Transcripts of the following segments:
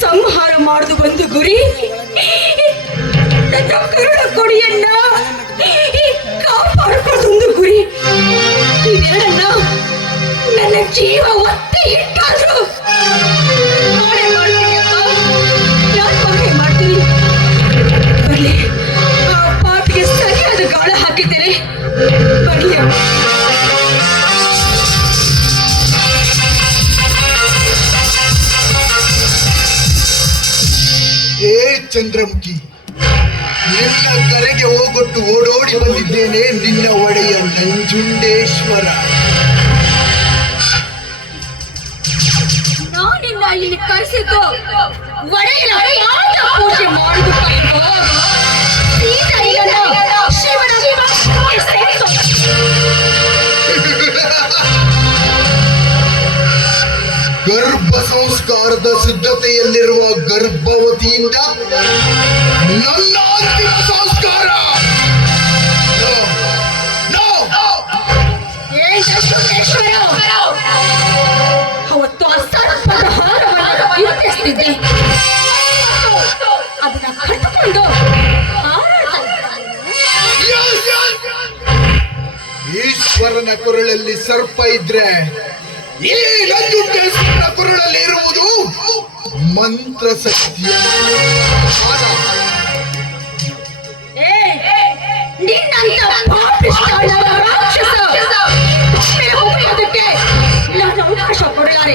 ಸಂಹಾರ ಮಾಡುದು ಒಂದು ಗುರಿ ಕೊಡಿಯನ್ನ ಚಂದ್ರಮುಖಿ. ನಿನ್ನ ಕರೆಗೆ ಹೋಗೊಟ್ಟು ಓಡೋಡಿ ಬಂದಿದ್ದೇನೆ ನಿನ್ನ ಒಡೆಯ ನಂಜುಂಡೇಶ್ವರ. ಇಲ್ಲಿ ಕರೆಸಿದ್ದು. ಸಂಸ್ಕಾರದ ಸಿದ್ಧತೆಯಲ್ಲಿರುವ ಗರ್ಭವತಿಯಿಂದ ನನ್ನ ಅಂತಿಮ ಸಂಸ್ಕಾರ! ಅವತ್ತು ಹಾರವನ್ನು. ಅದನ್ನ! ಈಶ್ವರನ ಕೊರಳಲ್ಲಿ ಸರ್ಪ ಇದ್ರೆ ಈ ನಂಜುಂಡೇಶ್ವರನ ಕುರುಳಲ್ಲಿ ಇರುವುದು ಮಂತ್ರ ನಾನು ಅವಕಾಶ ಕೊಡಲಾರೆ.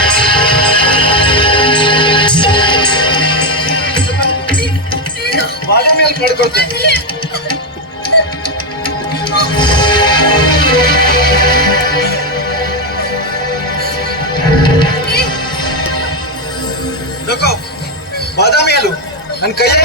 करतो नको बदाम आलो आणि काही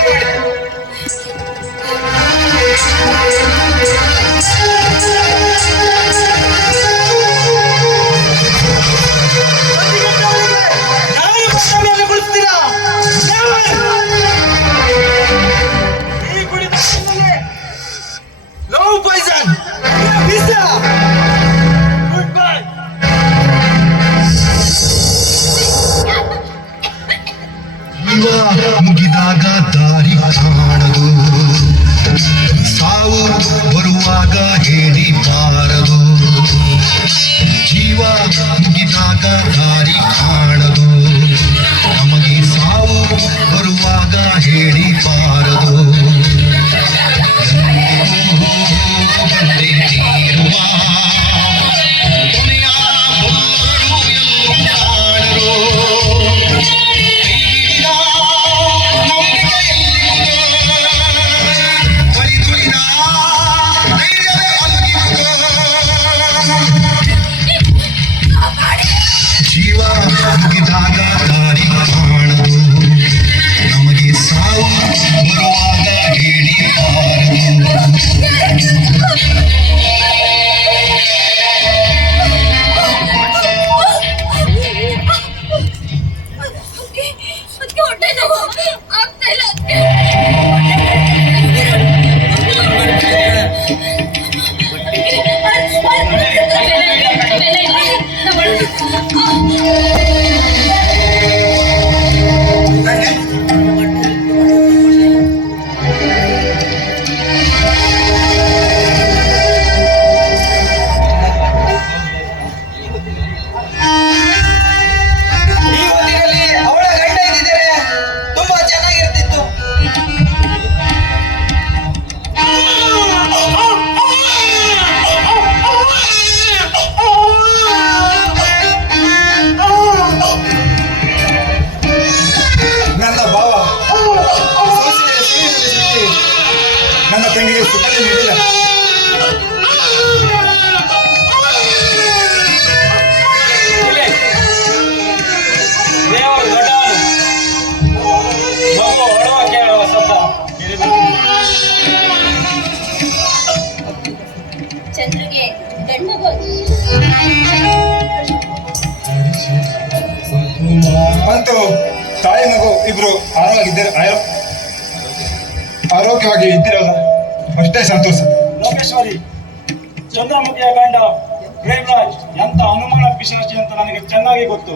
ಜೀವ ಮುಗಿದಾಗ ದಾರಿ ಕಾಣದು. ಸಾವು ಬರುವಾಗ ಹೇಳಿ ಬಾರದು. ಜೀವ ಮುಗಿದಾಗ ದಾರಿ ಕಾಣದು. ನಮಗೆ ಸಾವು ಬರುವಾಗ ಹೇಳಿ ಬಾರದು. ತಾಯಿ ಮಗು ಇಬ್ರು ಆರಾಮಾಗಿದ್ದೀರ. ಆರೋಗ್ಯವಾಗಿ ಇದ್ದೀರಲ್ಲ, ಅಷ್ಟೇ ಸಂತೋಷ. ಲೋಕೇಶ್ವರಿ, ಚಂದ್ರಮುಖಿಯ ಗಂಡ ಪ್ರೇಮರಾಜ್, ಎಂತ ಅನುಮಾನ ಪಿಶಾಚಿ ಅಂತ ನನಗೆ ಚೆನ್ನಾಗಿ ಗೊತ್ತು.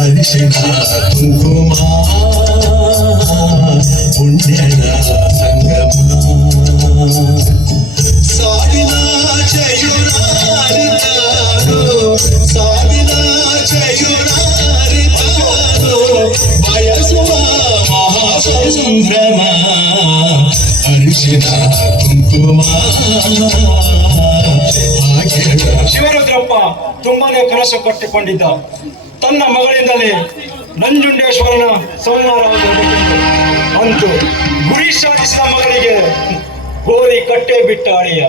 అరిషగా కుంకుమ పుణ్యగా సంగమా సాగినా చేయురారితారో సాగినా చేయురారితారో వయసుమా మహాసముద్రమా అరిషగా కుంకుమ. ಶಿವರುದ್ರಪ್ಪ ತುಂಬಾನೇ ಕನಸು ಕಟ್ಟಿಕೊಂಡಿದ್ದ. ತನ್ನ ಮಗಳಿಂದಲೇ ನಂಜುಂಡೇಶ್ವರನ ಸಂಹಾರ ಅಂತೂ ಗುರಿ ಸಾಧಿಸಿದ ಮಗಳಿಗೆ ಗೋರಿ ಕಟ್ಟೆ ಬಿಟ್ಟ ಅಳಿಯ.